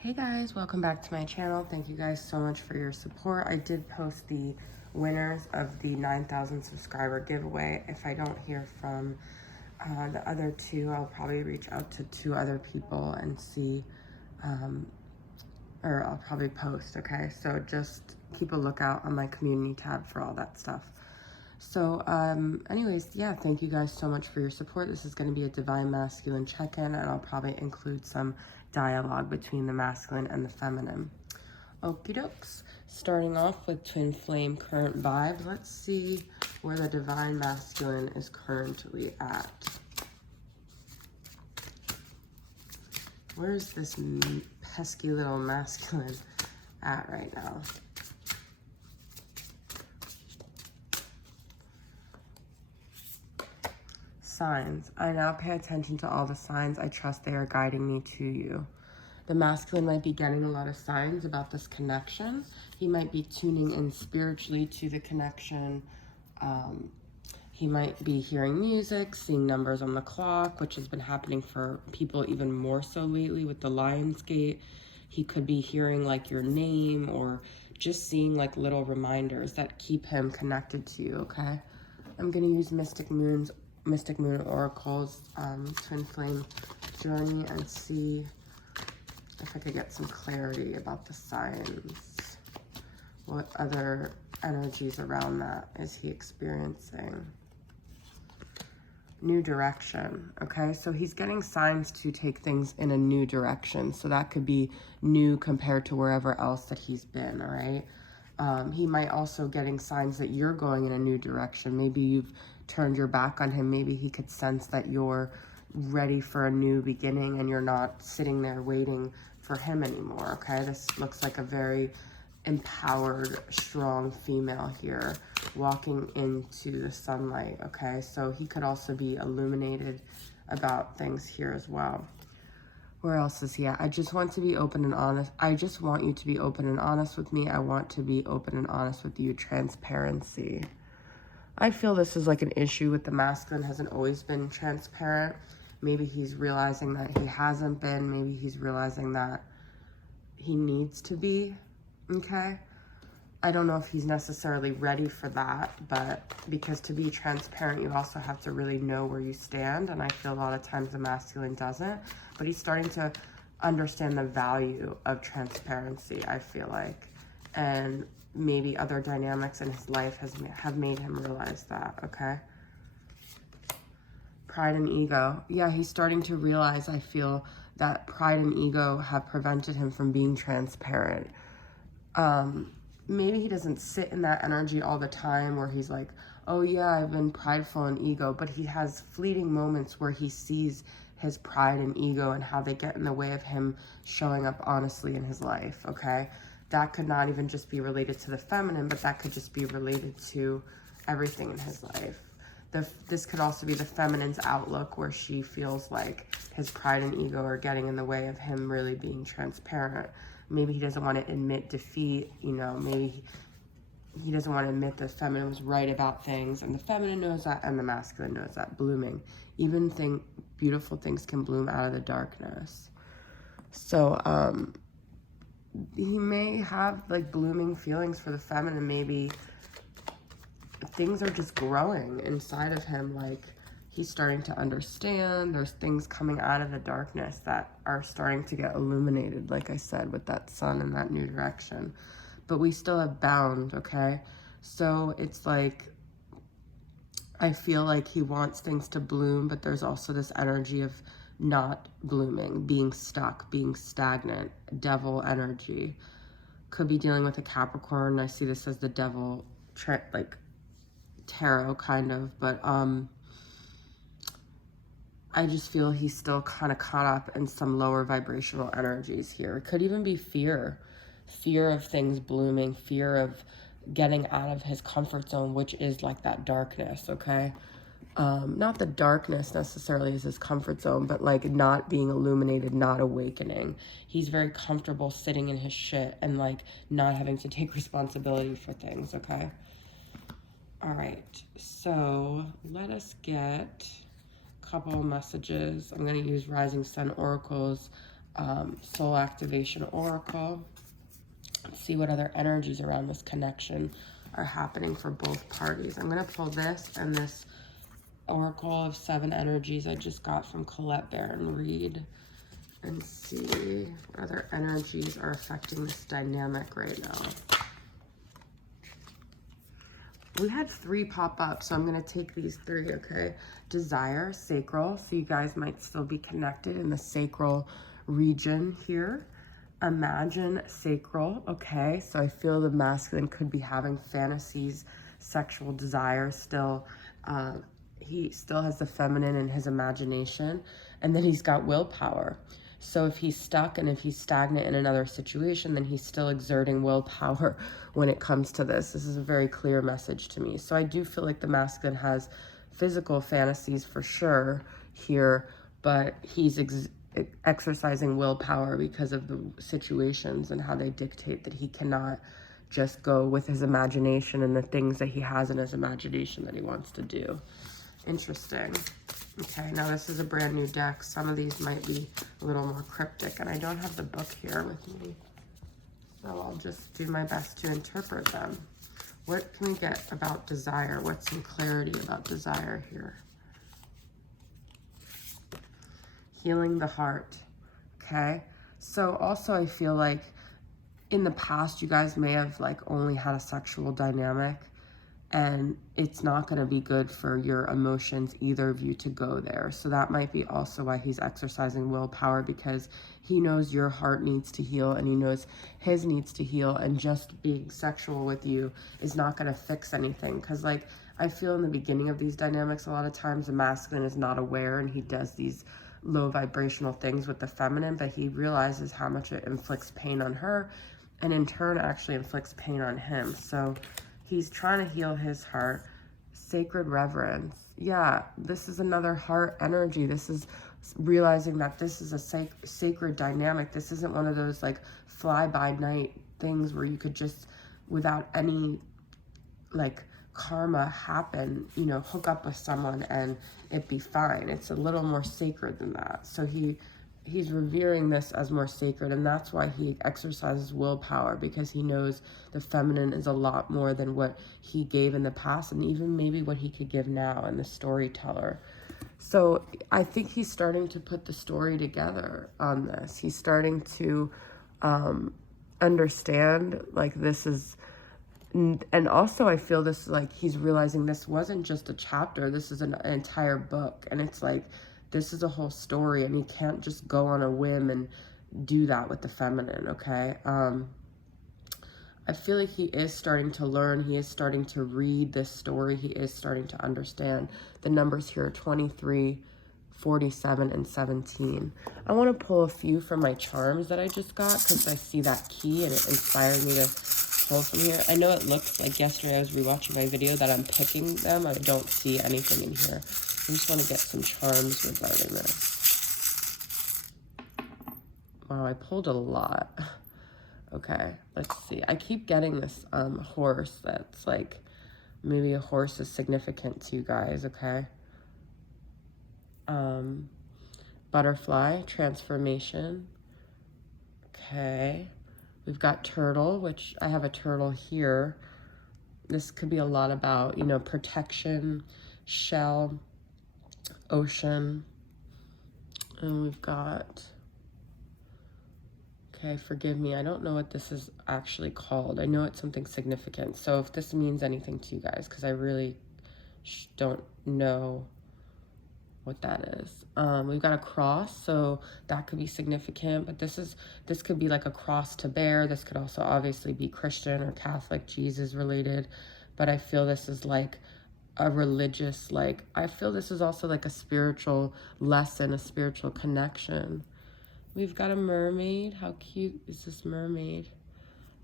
Hey guys, welcome back to my channel. Thank you guys so much for your support. I did post the winners of the 9,000 subscriber giveaway. If I don't hear from the other two, I'll probably reach out to two other people and see, or I'll probably post, okay? So just keep a lookout on my community tab for all that stuff. So anyways, yeah, thank you guys so much for your support. This is going to be a divine masculine check-in, and I'll probably include some dialogue between the masculine and the feminine. Okie dokes. Starting off with twin flame current vibes. Let's see where the divine masculine is currently at. Where's this pesky little masculine at right now? Signs. I now pay attention to all the signs. I trust they are guiding me to you. The masculine might be getting a lot of signs about this connection. He might be tuning in spiritually to the connection. He might be hearing music, seeing numbers on the clock, which has been happening for people even more so lately with the Lion's Gate. He could be hearing like your name or just seeing like little reminders that keep him connected to you, okay? I'm gonna use Mystic Moon Oracle's Twin Flame Journey and see if I could get some clarity about the signs. What other energies around that is he experiencing? New direction, okay? So he's getting signs to take things in a new direction. So that could be new compared to wherever else that he's been, all right? He might also getting signs that you're going in a new direction. Maybe you've turned your back on him. Maybe he could sense that you're ready for a new beginning and you're not sitting there waiting for him anymore, okay? This looks like a very empowered, strong female here walking into the sunlight, okay? So he could also be illuminated about things here as well. Where else is he at? I just want to be open and honest. I just want you to be open and honest with me. I want to be open and honest with you. Transparency. I feel this is like an issue with the masculine. Hasn't always been transparent. Maybe he's realizing that he hasn't been. Maybe he's realizing that he needs to be, okay? I don't know if he's necessarily ready for that, but because to be transparent, you also have to really know where you stand. And I feel a lot of times the masculine doesn't, but he's starting to understand the value of transparency, I feel like. And maybe other dynamics in his life have made him realize that, okay? Pride and ego. Yeah, he's starting to realize, I feel, that pride and ego have prevented him from being transparent. Maybe he doesn't sit in that energy all the time where he's like, oh yeah, I've been prideful and ego, but he has fleeting moments where he sees his pride and ego and how they get in the way of him showing up honestly in his life, okay? That could not even just be related to the feminine, but that could just be related to everything in his life. This could also be the feminine's outlook where she feels like his pride and ego are getting in the way of him really being transparent. Maybe he doesn't want to admit defeat, you know, maybe he doesn't want to admit the feminine was right about things, and the feminine knows that, and the masculine knows that. Blooming. Even beautiful things can bloom out of the darkness. So, he may have, like, blooming feelings for the feminine. Maybe things are just growing inside of him, like, he's starting to understand. There's things coming out of the darkness that are starting to get illuminated, like I said, with that sun and that new direction. But we still have bound, okay? So it's like, I feel like he wants things to bloom, but there's also this energy of not blooming, being stuck, being stagnant, devil energy. Could be dealing with a Capricorn. I see this as the devil, like, tarot kind of, but I just feel he's still kind of caught up in some lower vibrational energies here. It could even be fear of things blooming, fear of getting out of his comfort zone, which is like that darkness, okay? Not the darkness necessarily is his comfort zone, but like not being illuminated, not awakening. He's very comfortable sitting in his shit and like not having to take responsibility for things, okay? All right, so let us get a couple messages. I'm going to use Rising Sun Oracle's Soul Activation Oracle. Let's see what other energies around this connection are happening for both parties. I'm going to pull this and this Oracle of 7 energies I just got from Colette Baron Reed and see what other energies are affecting this dynamic right now. We had 3 pop up, so I'm going to take these 3, okay? Desire, sacral, so you guys might still be connected in the sacral region here. Imagine, sacral, okay? So I feel the masculine could be having fantasies, sexual desire still. He still has the feminine in his imagination, and then he's got willpower. So if he's stuck and if he's stagnant in another situation, then he's still exerting willpower when it comes to this. This is a very clear message to me. So I do feel like the masculine has physical fantasies for sure here, but he's exercising willpower because of the situations and how they dictate that he cannot just go with his imagination and the things that he has in his imagination that he wants to do. Interesting. Okay, now this is a brand new deck. Some of these might be a little more cryptic, and I don't have the book here with me. So I'll just do my best to interpret them. What can we get about desire? What's some clarity about desire here? Healing the heart. Okay, so also I feel like in the past you guys may have like only had a sexual dynamic, and it's not going to be good for your emotions, either of you, to go there. So that might be also why he's exercising willpower, because he knows your heart needs to heal and he knows his needs to heal, and just being sexual with you is not going to fix anything. Because like I feel in the beginning of these dynamics, a lot of times the masculine is not aware and he does these low vibrational things with the feminine, but he realizes how much it inflicts pain on her, and in turn actually inflicts pain on him. So he's trying to heal his heart. Sacred reverence. Yeah, this is another heart energy. This is realizing that this is a sacred dynamic. This isn't one of those like fly-by-night things where you could just, without any like karma happen, you know, hook up with someone and it be fine. It's a little more sacred than that. So he's revering this as more sacred, and that's why he exercises willpower, because he knows the feminine is a lot more than what he gave in the past, and even maybe what he could give now in the storyteller. So I think he's starting to put the story together on this. He's starting to understand like this is, and also I feel this like he's realizing this wasn't just a chapter, this is an entire book, and it's like this is a whole story, and he can't just go on a whim and do that with the feminine, okay? I feel like he is starting to learn. He is starting to read this story. He is starting to understand. The numbers here are 23, 47, and 17. I want to pull a few from my charms that I just got because I see that key and it inspired me to pull from here. I know it looks like yesterday I was rewatching my video that I'm picking them. I don't see anything in here. I just want to get some charms regarding this. Wow, I pulled a lot. Okay, let's see. I keep getting this horse that's like, maybe a horse is significant to you guys, okay? Butterfly, transformation. Okay. We've got turtle, which I have a turtle here. This could be a lot about, you know, protection, shell, ocean. And we've got, okay, forgive me, I don't know what this is actually called. I know it's something significant. So if this means anything to you guys, because I really don't know what that is. We've got a cross, so that could be significant, but this could be like a cross to bear. This could also obviously be Christian or Catholic, Jesus related, but I feel this is like a religious, like, I feel this is also like a spiritual lesson, a spiritual connection. We've got a mermaid. How cute is this mermaid?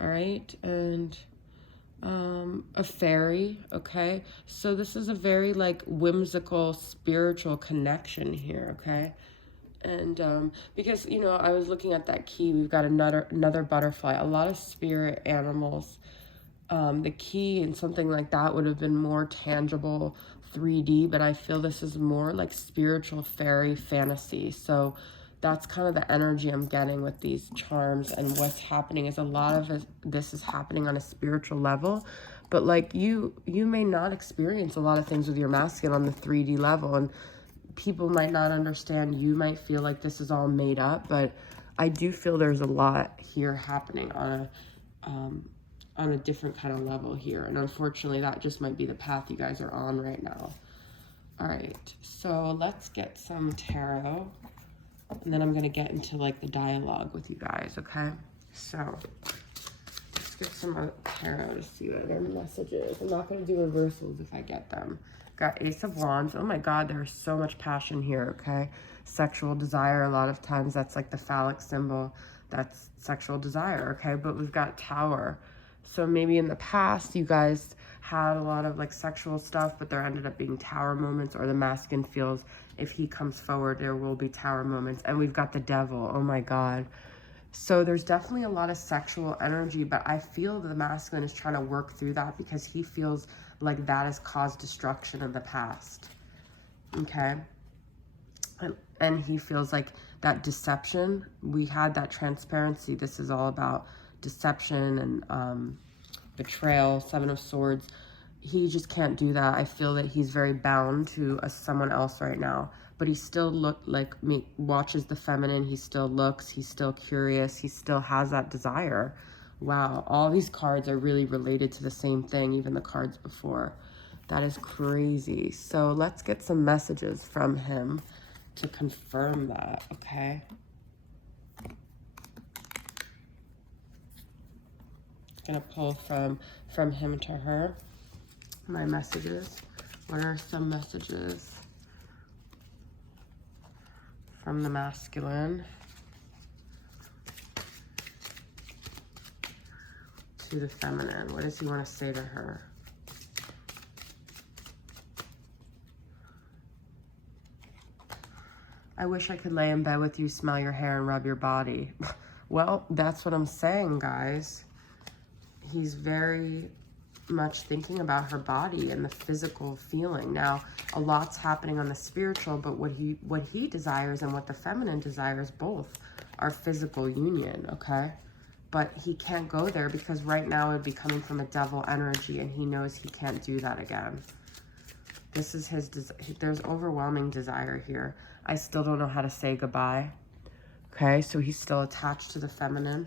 All right, and a fairy. Okay, so this is a very like whimsical spiritual connection here. Okay, and because, you know, I was looking at that key, we've got another butterfly, a lot of spirit animals. The key and something like that would have been more tangible 3D, but I feel this is more like spiritual fairy fantasy. So That's kind of the energy I'm getting with these charms. And what's happening is a lot of this is happening on a spiritual level, but like you may not experience a lot of things with your masculine on the 3D level, and people might not understand. You might feel like this is all made up, but I do feel there's a lot here happening on a different kind of level here. And unfortunately, that just might be the path you guys are on right now. All right, so let's get some tarot. And then I'm going to get into like the dialogue with you guys, okay? So let's get some tarot to see what their messages. I'm not going to do reversals if I get them. Got Ace of Wands. Oh my God, there's so much passion here, okay? Sexual desire, a lot of times that's like the phallic symbol. That's sexual desire, okay? But we've got Tower. So maybe in the past you guys had a lot of like sexual stuff, but there ended up being Tower moments, or the masculine feels if he comes forward, there will be Tower moments. And we've got the Devil. Oh my God. So there's definitely a lot of sexual energy, but I feel the masculine is trying to work through that because he feels like that has caused destruction in the past. Okay. And he feels like that deception, we had that transparency. This is all about deception and betrayal, Seven of Swords. He just can't do that. I feel that he's very bound to someone else right now, but he still watches the feminine. He still looks, he's still curious. He still has that desire. Wow. All these cards are really related to the same thing, even the cards before. That is crazy. So let's get some messages from him to confirm that, okay? Gonna pull from him to her. My messages. What are some messages from the masculine to the feminine? What does he want to say to her? I wish I could lay in bed with you, smell your hair, and rub your body. Well, that's what I'm saying, guys. He's very much thinking about her body and the physical feeling. Now, a lot's happening on the spiritual, but what he desires and what the feminine desires both are physical union, okay? But he can't go there because right now it would be coming from a devil energy, and he knows he can't do that again. This is there's overwhelming desire here. I still don't know how to say goodbye. Okay, so he's still attached to the feminine.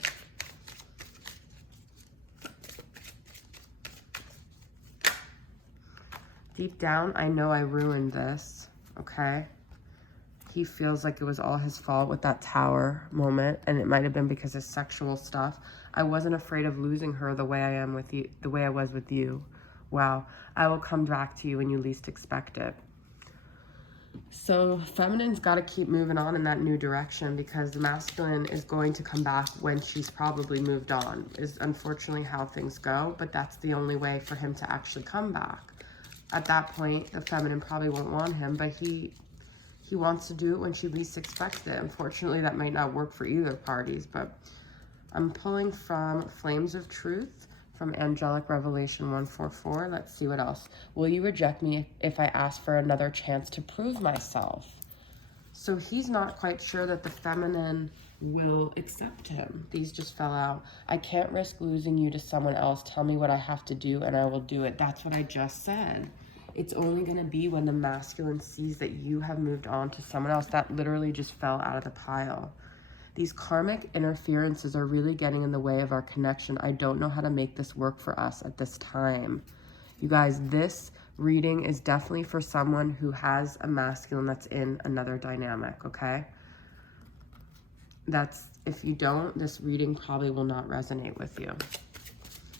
Deep down, I know I ruined this, okay? He feels like it was all his fault with that Tower moment, and it might have been because of sexual stuff. I wasn't afraid of losing her the way I am with you, the way I was with you. Wow, I will come back to you when you least expect it. So feminine's got to keep moving on in that new direction because the masculine is going to come back when she's probably moved on, is unfortunately how things go, but that's the only way for him to actually come back. At that point, the feminine probably won't want him, but he wants to do it when she least expects it. Unfortunately, that might not work for either parties, but I'm pulling from Flames of Truth, from Angelic Revelation 144. Let's see what else. Will you reject me if I ask for another chance to prove myself? So he's not quite sure that the feminine will accept him. These just fell out. I can't risk losing you to someone else. Tell me what I have to do and I will do it. That's what I just said. It's only going to be when the masculine sees that you have moved on to someone else. That literally just fell out of the pile. These karmic interferences are really getting in the way of our connection. I don't know how to make this work for us at this time. You guys, this reading is definitely for someone who has a masculine that's in another dynamic, okay? If you don't, this reading probably will not resonate with you.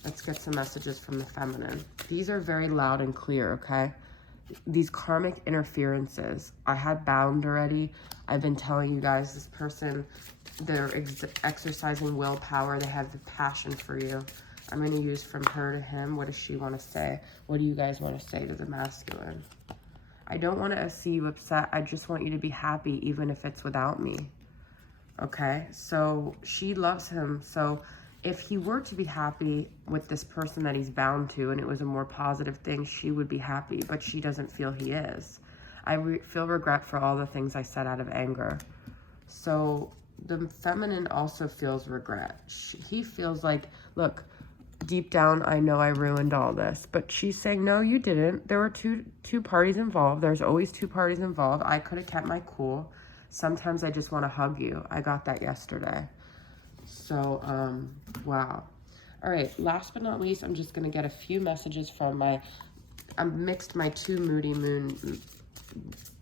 Let's get some messages from the feminine. These are very loud and clear, okay? These karmic interferences. I had bound already. I've been telling you guys, this person, they're exercising willpower. They have the passion for you. I'm going to use from her to him. What does she want to say? What do you guys want to say to the masculine? I don't want to see you upset. I just want you to be happy, even if it's without me. Okay? So she loves him. So if he were to be happy with this person that he's bound to, and it was a more positive thing, she would be happy, but she doesn't feel he is. I feel regret for all the things I said out of anger. So the feminine also feels regret. He feels like, look, deep down, I know I ruined all this, but she's saying, no, you didn't. There were two parties involved. There's always two parties involved. I could have kept my cool. Sometimes I just want to hug you. I got that yesterday. So, wow. All right, last but not least, I'm just going to get a few messages from I mixed my 2 Moody Moon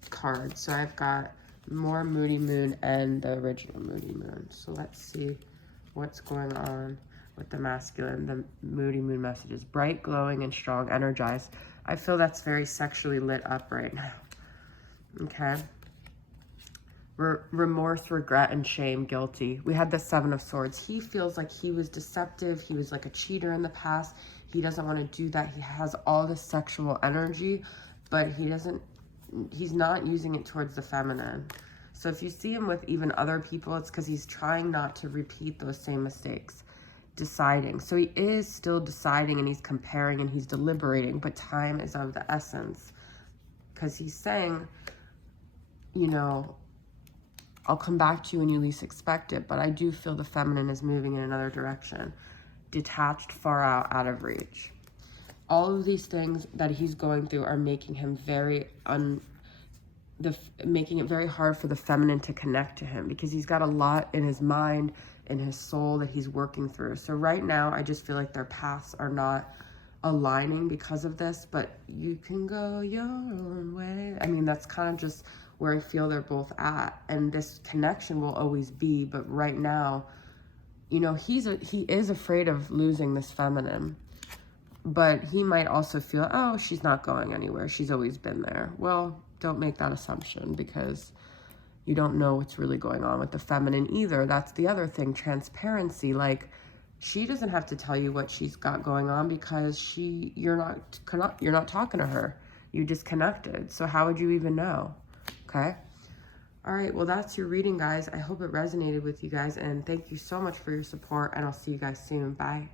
cards. So I've got more Moody Moon and the original Moody Moon. So let's see what's going on with the masculine. The Moody Moon messages: bright, glowing, and strong, energized. I feel that's very sexually lit up right now. Okay. Remorse, regret, and shame, guilty. We had the 7 of Swords. He feels like he was deceptive. He was like a cheater in the past. He doesn't want to do that. He has all this sexual energy, but he's not using it towards the feminine. So if you see him with even other people, it's because he's trying not to repeat those same mistakes. Deciding. So he is still deciding, and he's comparing, and he's deliberating, but time is of the essence. Because he's saying, you know, I'll come back to you when you least expect it, but I do feel the feminine is moving in another direction. Detached, far out of reach. All of these things that he's going through are making him making it very hard for the feminine to connect to him, because he's got a lot in his mind, in his soul, that he's working through. So right now, I just feel like their paths are not aligning because of this, but you can go your own way. I mean, that's kind of just where I feel they're both at, and this connection will always be. But right now, you know, he is afraid of losing this feminine, but he might also feel, oh, she's not going anywhere, she's always been there. Well, don't make that assumption, because you don't know what's really going on with the feminine either. That's the other thing, transparency. Like, she doesn't have to tell you what she's got going on, because you're not talking to her. You disconnected. So how would you even know? Okay. All right. Well, that's your reading, guys. I hope it resonated with you guys, and thank you so much for your support, and I'll see you guys soon. Bye.